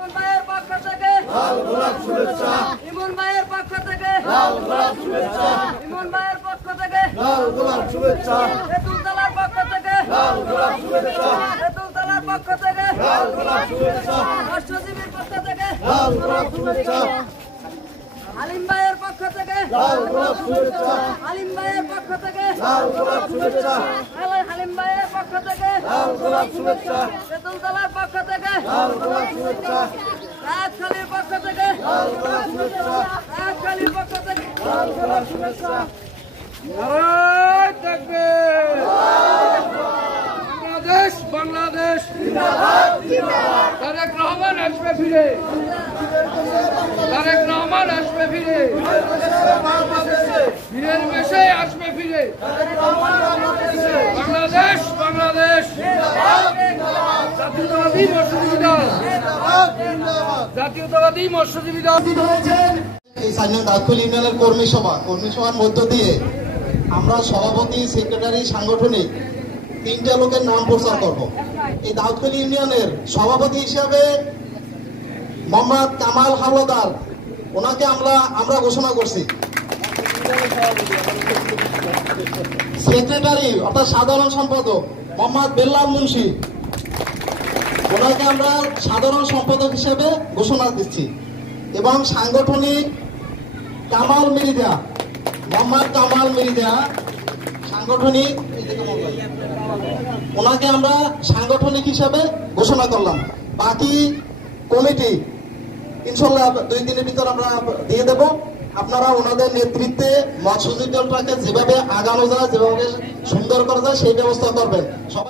ইমন ভাইয়ের পক্ষ থেকে লাল গোলাপ শুভেচ্ছা, ইমন ভাইয়ের পক্ষ থেকে লাল গোলাপ শুভেচ্ছা, ইমন ভাইয়ের পক্ষ থেকে লাল গোলাপ শুভেচ্ছা, তেঁতুলতলার পক্ষ থেকে লাল গোলাপ শুভেচ্ছা, তেঁতুলতলার পক্ষ থেকে লাল গোলাপ শুভেচ্ছা, মৎস্যজীবীর পক্ষ থেকে লাল গোলাপ শুভেচ্ছা, আলিম ভাইয়ের পক্ষ থেকে লাল গোলাপ শুভেচ্ছা, আলিম ভাইয়ের পক্ষ থেকে লাল গোলাপ শুভেচ্ছা, হালিম ভাইয়ের পক্ষ থেকে লাল গোলাপ শুভেচ্ছা, তেঁতুলতলার পক্ষ থেকে লাল গোলাপ শুভেচ্ছা, রাজখালীর পক্ষ থেকে লাল গোলাপ শুভেচ্ছা, রাজখালীর পক্ষ থেকে লাল গোলাপ শুভেচ্ছা। নারায়ণ তাকবীর! বাংলাদেশ বাংলাদেশ তারেক রহমান আসবে ফিরে, তারেক রহমান আসবে ফিরে, বীরের বেশে আসবে ফিরে। বাংলাদেশ বাংলাদেশ জাতীয়তাবাদী মৎস্যজীবী দল, জাতীয়তাবাদী মৎস্যজীবী দল। এই স্থানীয় দাউদখালী ইউনিয়নের কর্মী সভার মধ্য দিয়ে আমরা সভাপতি, সেক্রেটারি, সাংগঠনিক 3টা লোকের নাম প্রচার করব। এই দাউদখালী ইউনিয়নের সভাপতি হিসাবে মোহাম্মদ কামাল হাওলাদার, ওনাকে আমরা ঘোষণা করছি। সেক্রেটারি অর্থাৎ সাধারণ সম্পাদক মোহাম্মদ বেল্লাল মুন্সি, ওনাকে আমরা সাধারণ সম্পাদক হিসেবে ঘোষণা দিচ্ছি। এবং সাংগঠনিক কামাল মিরিদা, মোহাম্মদ কামাল মিরিদা সাংগঠনিক, ওনাকে আমরা সাংগঠনিক হিসাবে ঘোষণা করলাম। বাকি কমিটি ইনশাল্লাহ 2 দিনের ভিতর আমরা দিয়ে দেব। আপনারা ওনাদের নেতৃত্বে মৎস্যজীবী দলটাকে যেভাবে আগানো যায়, যেভাবে সুন্দর করা যায় সেই ব্যবস্থা করবেন সবাই।